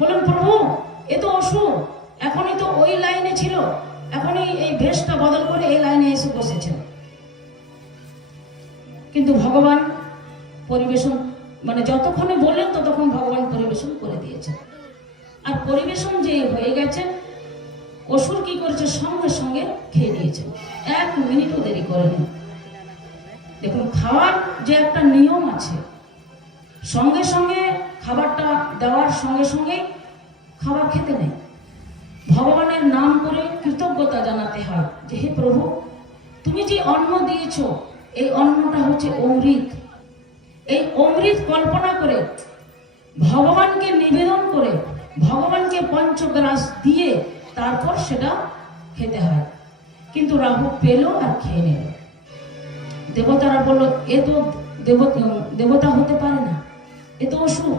বলেন প্রভু এ তো অসুর, এখনই তো ওই লাইনে ছিল, এখনই এই ভেষটা বদল করে এই লাইনে এসে বসেছেন। কিন্তু ভগবান পরিবেশন মানে যতক্ষণে বললেন ততক্ষণ ভগবান পরিবেশন করে দিয়েছেন। আর পরিবেশন যে হয়ে গেছে, অসুর কি করেছে, সঙ্গে সঙ্গে খেয়ে নিয়েছে, 1 মিনিটও দেরি করেনি। দেখুন খাওয়ার যে একটা নিয়ম আছে, সঙ্গে সঙ্গে খাবারটা দেওয়ার সঙ্গে সঙ্গে খাবার খেতে নেই, ভগবানের নাম করে কৃতজ্ঞতা জানাতে হয় যে হে প্রভু তুমি যে অন্ন দিয়েছো এই অন্নটা হচ্ছে অমৃত, এই অমৃত কল্পনা করে ভগবানকে নিবেদন করে ভগবানকে পঞ্চগ্রাস দিয়ে তারপর সেটা খেতে হয়। কিন্তু রাহু পেল আর খেয়ে নিল। দেবতারা বলল এ তো দেবতা হতে পারে না, এ তো অসুর।